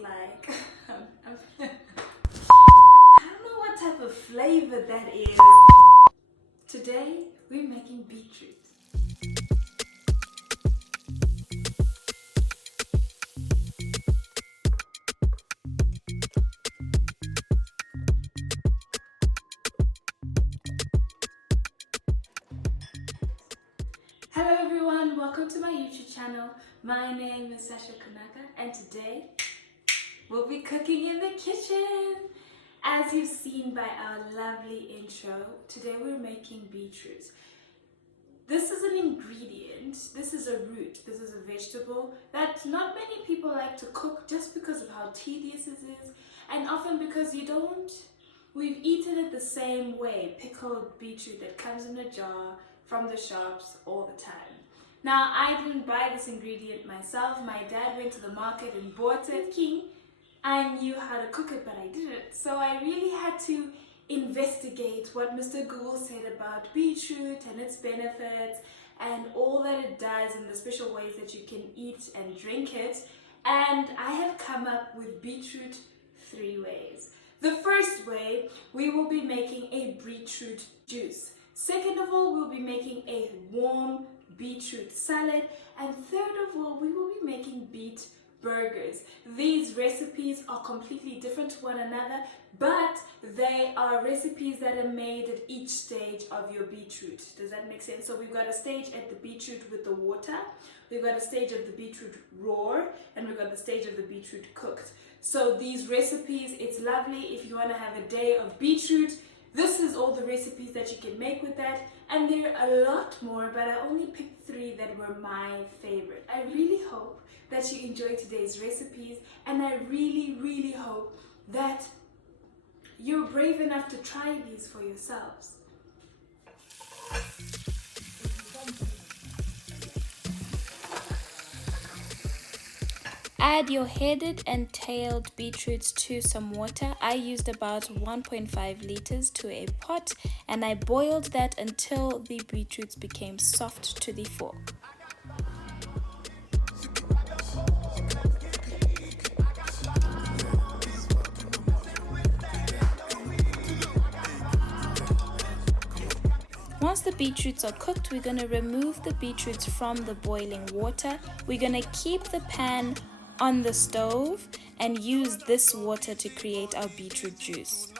like I don't know what type of flavor that is. Today we're making beetroot. Hello everyone, welcome to my YouTube channel. My name is Sasha Kanaka and today we'll be cooking in the kitchen. As you've seen by our lovely intro, today we're making beetroot. This is an ingredient, this is a root, this is a vegetable that not many people like to cook just because of how tedious it is, and often because we've eaten it the same way, pickled beetroot that comes in a jar from the shops all the time. Now, I didn't buy this ingredient myself. My dad went to the market and bought it. I knew how to cook it, but I didn't. So I really had to investigate what Mr. Google said about beetroot and its benefits and all that it does and the special ways that you can eat and drink it. And I have come up with beetroot 3 ways. The first way, we will be making a beetroot juice. Second of all, we'll be making a warm beetroot salad. And third of all, we will be making beet burgers. These recipes are completely different to one another, but they are recipes that are made at each stage of your beetroot. Does that make sense? So we've got a stage at the beetroot with the water, we've got a stage of the beetroot raw, and we've got the stage of the beetroot cooked. So these recipes, it's lovely if you want to have a day of beetroot. This is all the recipes that you can make with that, and there are a lot more, but I only picked 3 that were my favorite. I really hope that you enjoy today's recipes, and I really hope that you're brave enough to try these for yourselves. Add your headed and tailed beetroots to some water. I used about 1.5 liters to a pot, and I boiled that until the beetroots became soft to the fork. Once the beetroots are cooked, we're going to remove the beetroots from the boiling water. We're going to keep the pan on the stove and use this water to create our beetroot juice.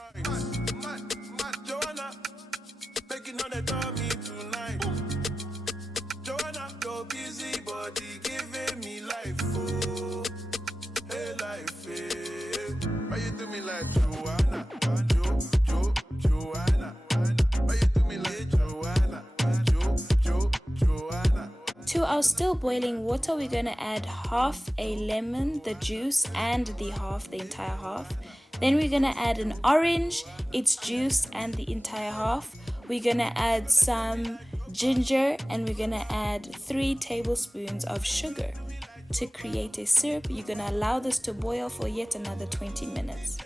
To our still boiling water, we're going to add half a lemon, the juice, and the entire half. Then we're going to add an orange, its juice, and the entire half. We're going to add some ginger, and we're going to add 3 tablespoons of sugar. To create a syrup, you're going to allow this to boil for yet another 20 minutes.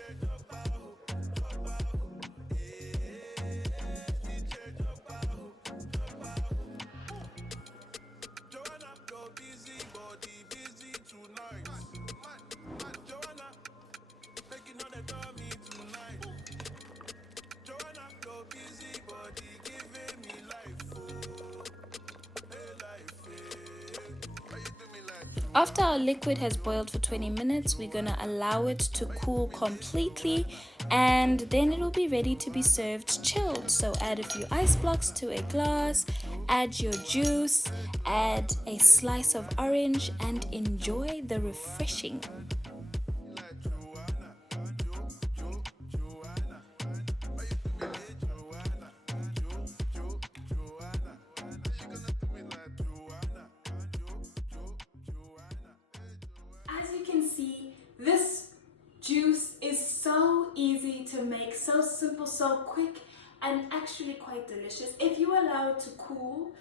After our liquid has boiled for 20 minutes, we're going to allow it to cool completely, and then it will be ready to be served chilled. So add a few ice blocks to a glass, add your juice, add a slice of orange, and enjoy the refreshing. See, this juice is so easy to make, so simple, so quick, and actually quite delicious. If you allow it to cool,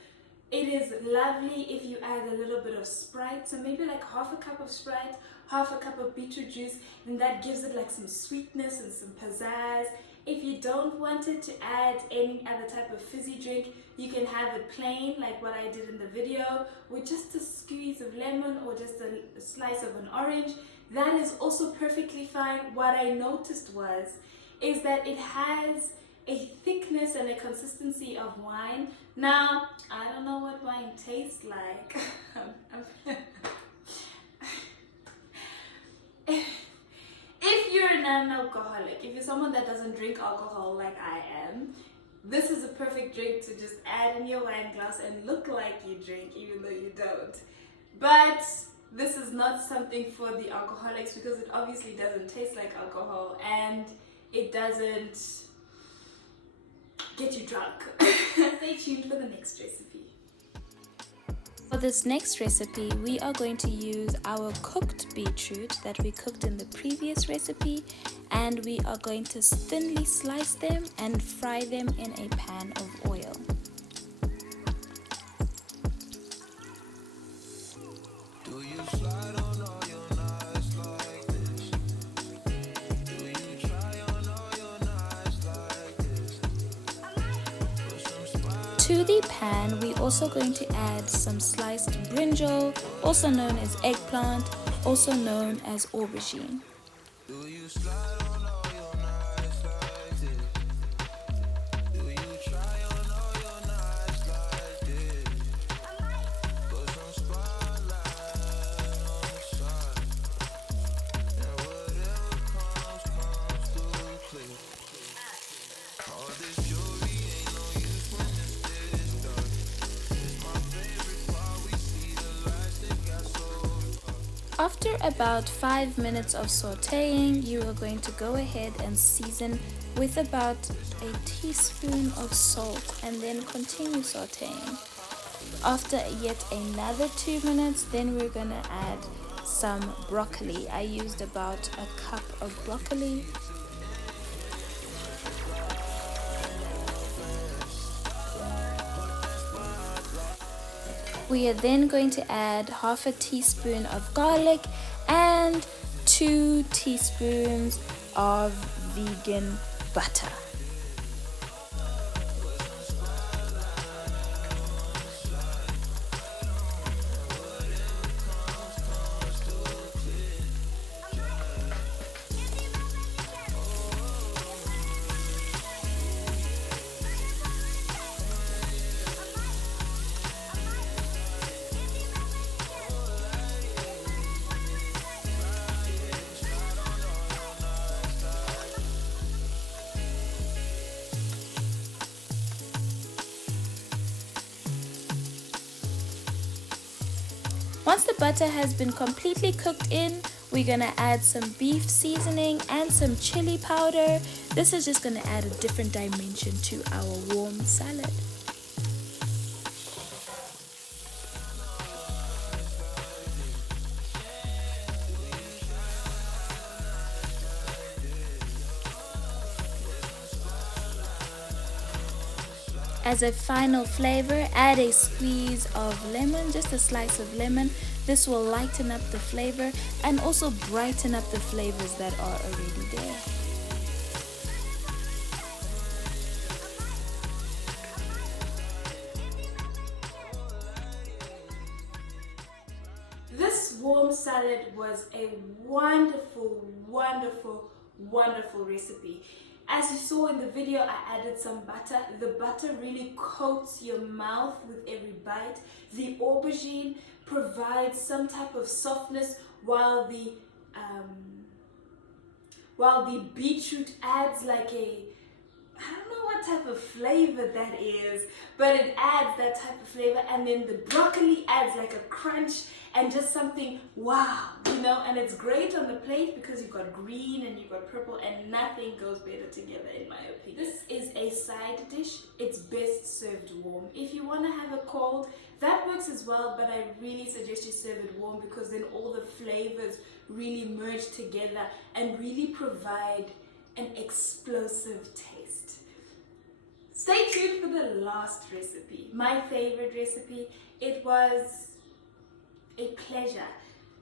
it is lovely. If you add a little bit of Sprite, so maybe like half a cup of Sprite, half a cup of beetroot juice, then that gives it like some sweetness and some pizzazz. If you don't want it to add any other type of fizzy drink, You can have it plain like what I did in the video, with just a squeeze of lemon or just a slice of an orange. That is also perfectly fine. What I noticed is that it has a thickness and a consistency of wine. Now, I don't know what wine tastes like. If you're a non-alcoholic, if you're someone that doesn't drink alcohol like I am, this is a perfect drink to just add in your wine glass and look like you drink even though you don't. But this is not something for the alcoholics because it obviously doesn't taste like alcohol and it doesn't get you drunk. Stay tuned for the next recipe. For this next recipe, we are going to use our cooked beetroot that we cooked in the previous recipe, and we are going to thinly slice them and fry them in a pan of oil. To the pan, we're also going to add some sliced brinjal, also known as eggplant, also known as aubergine. After about 5 minutes of sauteing, you are going to go ahead and season with about a teaspoon of salt and then continue sauteing. After yet another 2 minutes, then we're going to add some broccoli. I used about a cup of broccoli. We are then going to add half a teaspoon of garlic and 2 teaspoons of vegan butter. Once the butter has been completely cooked in, we're gonna add some beef seasoning and some chili powder. This is just gonna add a different dimension to our warm salad. As a final flavor, add a squeeze of lemon, just a slice of lemon. This will lighten up the flavor and also brighten up the flavors that are already there. This warm salad was a wonderful, wonderful, wonderful recipe. As you saw in the video, I added some butter. The butter really coats your mouth with every bite. The aubergine provides some type of softness, while the beetroot adds like I don't know what type of flavor that is, but it adds that type of flavor. And then the broccoli adds like a crunch and just something wow, you know, and it's great on the plate because you've got green and you've got purple, and nothing goes better together in my opinion. This is a side dish. It's best served warm. If you want to have it cold, that works as well, but I really suggest you serve it warm because then all the flavors really merge together and really provide an explosive taste. Stay tuned for the last recipe, my favorite recipe. It was a pleasure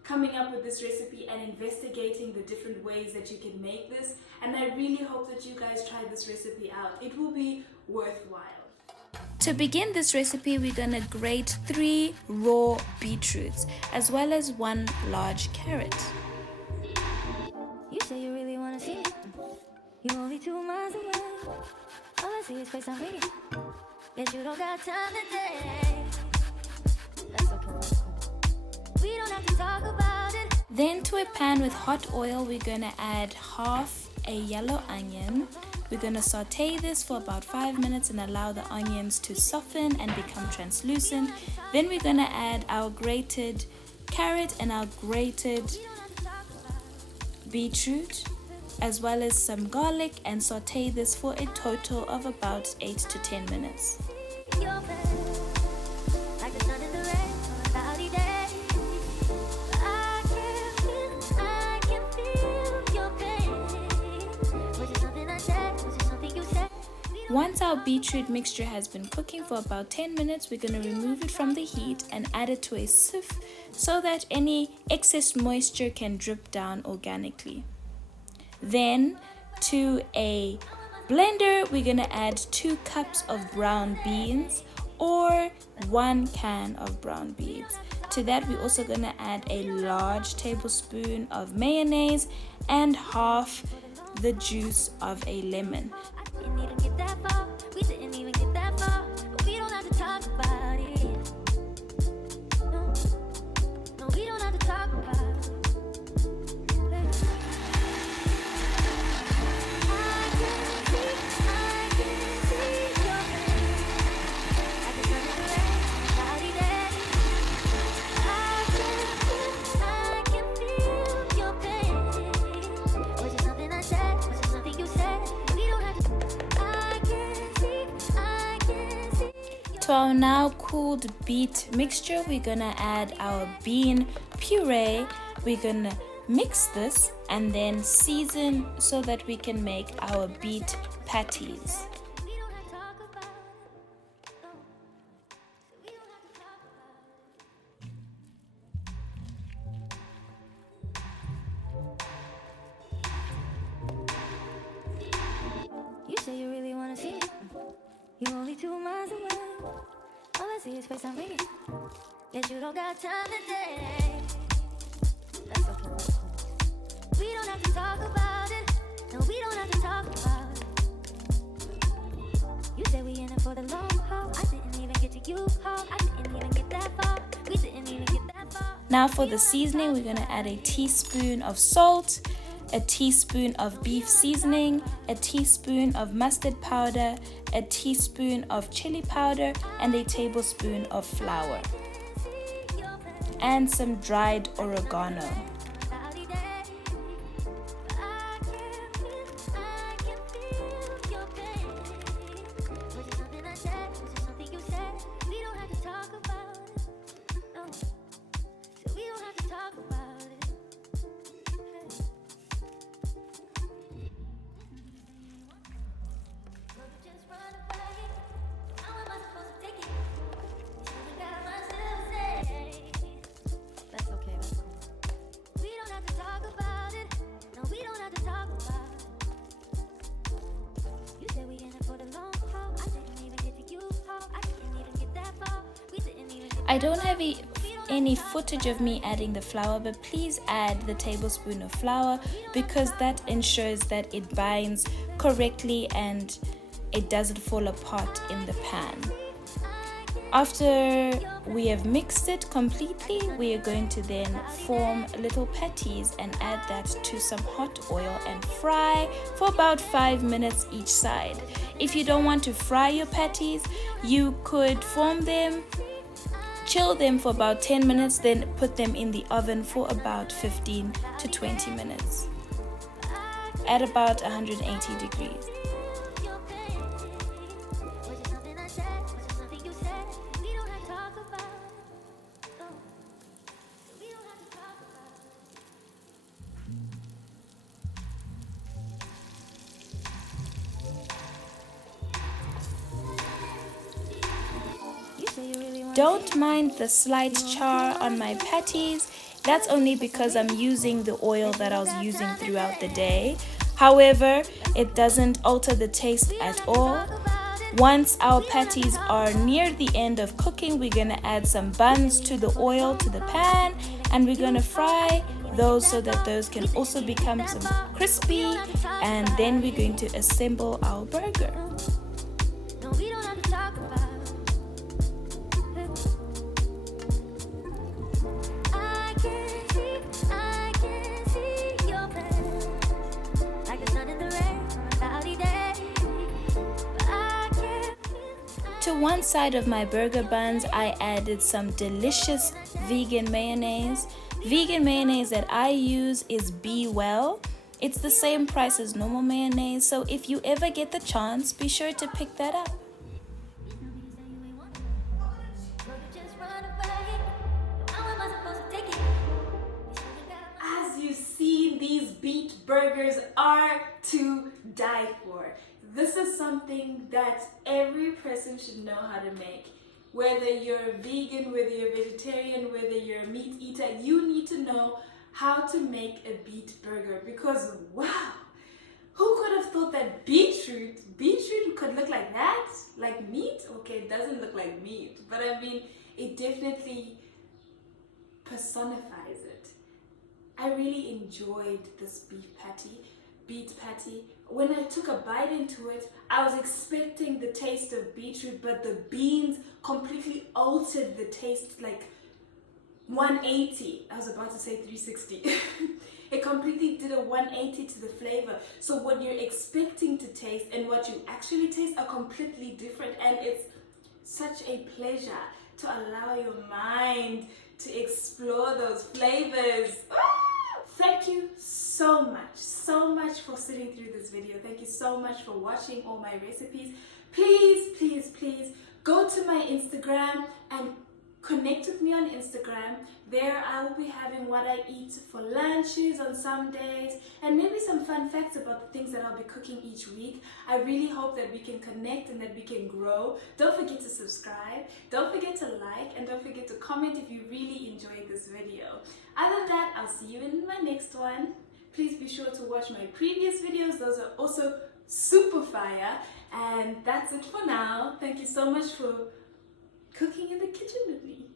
coming up with this recipe and investigating the different ways that you can make this, and I really hope that you guys try this recipe out. It will be worthwhile. To begin this recipe, we're gonna grate 3 raw beetroots as well as 1 large carrot. You say you really wanna see me. You only 2 miles away. All I see is face I'm reading. Guess you don't got time today. That's okay. We don't have to talk about it. Then to a pan with hot oil, we're gonna add half a yellow onion. We're gonna saute this for about 5 minutes and allow the onions to soften and become translucent. Then we're gonna add our grated carrot and our grated beetroot as well as some garlic and saute this for a total of about 8 to 10 minutes. Your bed, like the sun in the rain on a cloudy day. I can feel your pain. Was it something I said? Was it something you said? Once our beetroot mixture has been cooking for about 10 minutes, we're going to remove it from the heat and add it to a sieve so that any excess moisture can drip down organically. Then to a blender, we're going to add 2 cups of brown beans or 1 can of brown beans. To that, we're also going to add a large tablespoon of mayonnaise and half the juice of a lemon. Didn't even get that far. We didn't even get that far. But we don't have to talk about it. No, we don't have to talk about it. To our now cooled beet mixture, we're gonna add our bean puree. We're gonna mix this and then season so that we can make our beet patties. You say you really wanna see me. You only 2 miles away. All I see is face I'm reading. Guess you don't got time today. That's okay. We don't have to talk about it. No, we don't have to talk about it. You say we in it for the long haul. I didn't even get to U-Haul. I didn't even get that far. We didn't even get that far. Now for the seasoning, we're gonna add a teaspoon of salt, a teaspoon of beef seasoning, a teaspoon of mustard powder, a teaspoon of chili powder, and a tablespoon of flour, and some dried oregano. I don't have any footage of me adding the flour, but please add the tablespoon of flour because that ensures that it binds correctly and it doesn't fall apart in the pan. After we have mixed it completely, we are going to then form little patties and add that to some hot oil and fry for about 5 minutes each side. If you don't want to fry your patties, you could form them, chill them for about 10 minutes, then put them in the oven for about 15 to 20 minutes at about 180 degrees. Don't mind the slight char on my patties. That's only because I'm using the oil that I was using throughout the day. However, it doesn't alter the taste at all. Once our patties are near the end of cooking, we're going to add some buns to the oil, to the pan, and we're going to fry those so that those can also become some crispy, and then we're going to assemble our burger. No, we don't have to talk about it. I can see your face, like the sun in the rain on a cloudy day. But I can't feel. To one side of my burger buns, I added some delicious vegan mayonnaise. Vegan mayonnaise that I use is Be Well. It's the same price as normal mayonnaise, so if you ever get the chance, be sure to pick that up. As you see, these beet burgers are to die for. This is something that every person should know how to make. Whether you're vegan, whether you're vegetarian, whether you're a meat eater, you need to know how to make a beet burger, because wow, who could have thought that beetroot could look like that? Like meat? Okay, it doesn't look like meat, but I mean, it definitely personifies it. I really enjoyed this beet patty. When I took a bite into it, I was expecting the taste of beetroot, but the beans completely altered the taste, like 180. I was about to say 360. It completely did a 180 to the flavor. So what you're expecting to taste and what you actually taste are completely different, and it's such a pleasure to allow your mind to explore those flavors. Thank you so much for sitting through this video. Thank you so much for watching all my recipes. Please go to my Instagram and connect with me on Instagram. There I will be having what I eat for lunches on some days, and maybe some fun facts about the things that I'll be cooking each week. I really hope that we can connect and that we can grow. Don't forget to subscribe, don't forget to like, and don't forget to comment if you really enjoyed this video. Other than that, I'll see you in my next one. Please be sure to watch my previous videos. Those are also super fire. And that's it for now. Thank you so much for cooking in the kitchen with me.